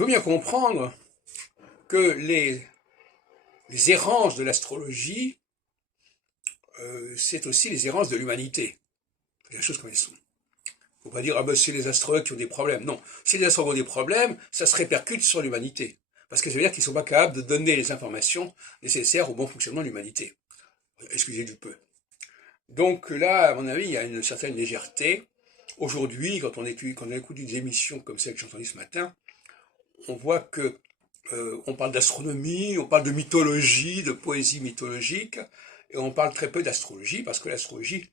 faut bien comprendre que les errances de l'astrologie, c'est aussi les errances de l'humanité. Les choses comme elles sont. Il ne faut pas dire, ah ben c'est les astrologues qui ont des problèmes. Non, si les astrologues ont des problèmes, ça se répercute sur l'humanité. Parce que ça veut dire qu'ils ne sont pas capables de donner les informations nécessaires au bon fonctionnement de l'humanité. Excusez du peu. Donc là, à mon avis, il y a une certaine légèreté. Aujourd'hui, quand on écoute des émissions comme celle que j'ai entendue ce matin, on voit que on parle d'astronomie, on parle de mythologie, de poésie mythologique, et on parle très peu d'astrologie, parce que l'astrologie,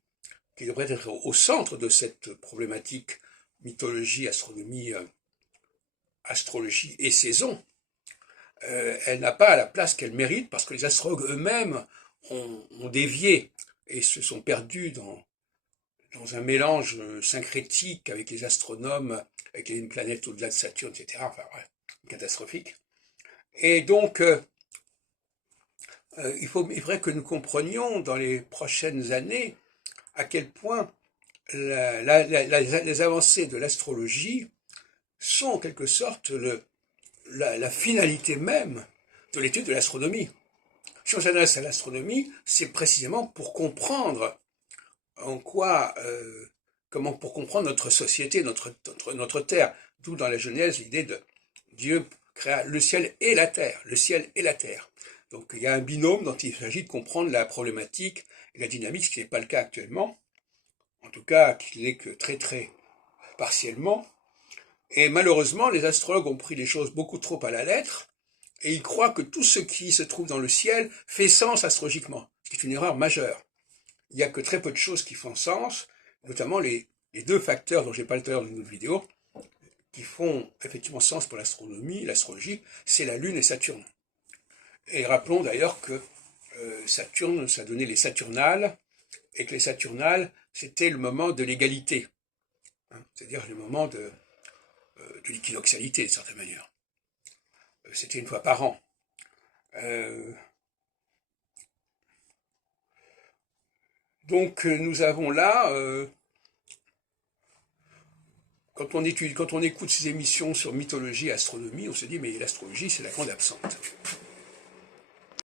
qui devrait être au centre de cette problématique mythologie, astronomie, astrologie et saison, elle n'a pas la place qu'elle mérite, parce que les astrologues eux-mêmes ont dévié et se sont perdus dans un mélange syncrétique avec les astronomes, avec une planète au-delà de Saturne, etc. Enfin, ouais, catastrophique. Et donc, il faudrait que nous comprenions dans les prochaines années à quel point les avancées de l'astrologie sont en quelque sorte la finalité même de l'étude de l'astronomie. Si on s'adresse à l'astronomie, c'est précisément pour comprendre en quoi, pour comprendre notre société, notre terre. D'où dans la Genèse l'idée de Dieu créa le ciel et la terre, le ciel et la terre. Donc il y a un binôme dont il s'agit de comprendre la problématique et la dynamique, ce qui n'est pas le cas actuellement, en tout cas qui n'est que très très partiellement. Et malheureusement, les astrologues ont pris les choses beaucoup trop à la lettre, et ils croient que tout ce qui se trouve dans le ciel fait sens astrologiquement, ce qui est une erreur majeure. Il n'y a que très peu de choses qui font sens, notamment les deux facteurs dont j'ai parlé tout à l'heure dans une autre vidéo, qui font effectivement sens pour l'astronomie, l'astrologie, c'est la Lune et Saturne. Et rappelons d'ailleurs que Saturne, ça donnait les Saturnales, et que les Saturnales, c'était le moment de l'égalité, hein, c'est-à-dire le moment de l'équinoxialité, de certaine manière. C'était une fois par an. Donc nous avons là, quand on écoute ces émissions sur mythologie et astronomie, on se dit mais l'astrologie c'est la grande absente.